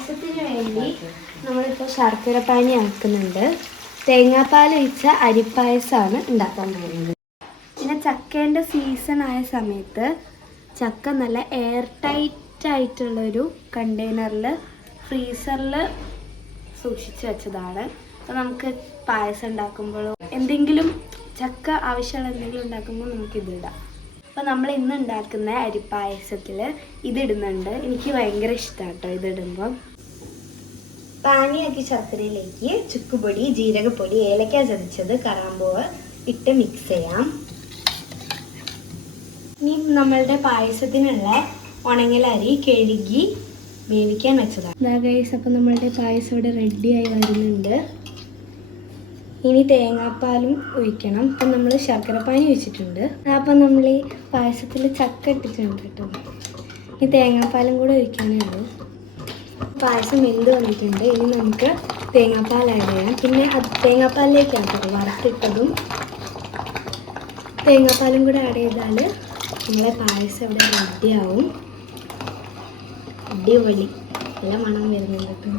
പായസത്തിന് വേണ്ടി നമ്മളിപ്പോൾ ശർക്കര പാനി ആക്കുന്നുണ്ട്. തേങ്ങാപ്പാൽ ഒഴിച്ച അരിപ്പായസമാണ് ഉണ്ടാക്കാൻ പോകുന്നത്. പിന്നെ ചക്കേൻ്റെ സീസൺ ആയ സമയത്ത് ചക്ക നല്ല എയർ ടൈറ്റ് ആയിട്ടുള്ളൊരു കണ്ടെയ്നറിൽ ഫ്രീസറിൽ സൂക്ഷിച്ച് വെച്ചതാണ്. അപ്പോൾ നമുക്ക് പായസം ഉണ്ടാക്കുമ്പോഴോ എന്തെങ്കിലും ചക്ക ആവശ്യമുള്ള എന്തെങ്കിലും ഉണ്ടാക്കുമ്പോൾ നമുക്കിതിടാം. അപ്പോൾ നമ്മൾ ഇന്ന് ഉണ്ടാക്കുന്ന അരിപ്പായസത്തിൽ ഇതിടുന്നുണ്ട്. എനിക്ക് ഭയങ്കര ഇഷ്ടമാണ് കേട്ടോ ഇതിടുമ്പോൾ. പാനിയാക്കി ശർക്കരയിലേക്ക് ചുക്കുപൊടി, ജീരകപ്പൊടി, ഏലക്ക ചതച്ചത്, കറാമ്പൂവ് ഇട്ട് മിക്സ് ചെയ്യാം. ഇനി നമ്മളുടെ പായസത്തിനുള്ള ഉണങ്ങലരി കഴുകി വേവിക്കാൻ വെച്ചതാണ്. ഗൈസ്, അപ്പോൾ നമ്മളുടെ പായസം ഇവിടെ റെഡിയായി വരുന്നുണ്ട്. ഇനി തേങ്ങാപ്പാലും ഒഴിക്കണം. അപ്പം നമ്മൾ ശർക്കരപ്പാനി ഒഴിച്ചിട്ടുണ്ട്. അപ്പം നമ്മൾ ഈ പായസത്തിൽ ചക്ക ഇട്ടിട്ടുണ്ട് കേട്ടോ. ഈ തേങ്ങാപ്പാലും കൂടെ ഒഴിക്കാനേ ഉള്ളൂ. പായസം വെന്ത് വന്നിട്ടുണ്ട്. ഇനി നമുക്ക് തേങ്ങാപ്പാൽ ആഡ് ചെയ്യാം. പിന്നെ അത് തേങ്ങാപ്പാലിലേക്കാണ് കേട്ടോ വറുത്തിട്ടതും തേങ്ങാപ്പാലും കൂടെ ആഡ് ചെയ്താൽ നമ്മളെ പായസം ഇവിടെ റെഡിയാവും. അടിപൊളി, നല്ല മണം വരുന്നുണ്ട് കേട്ടോ.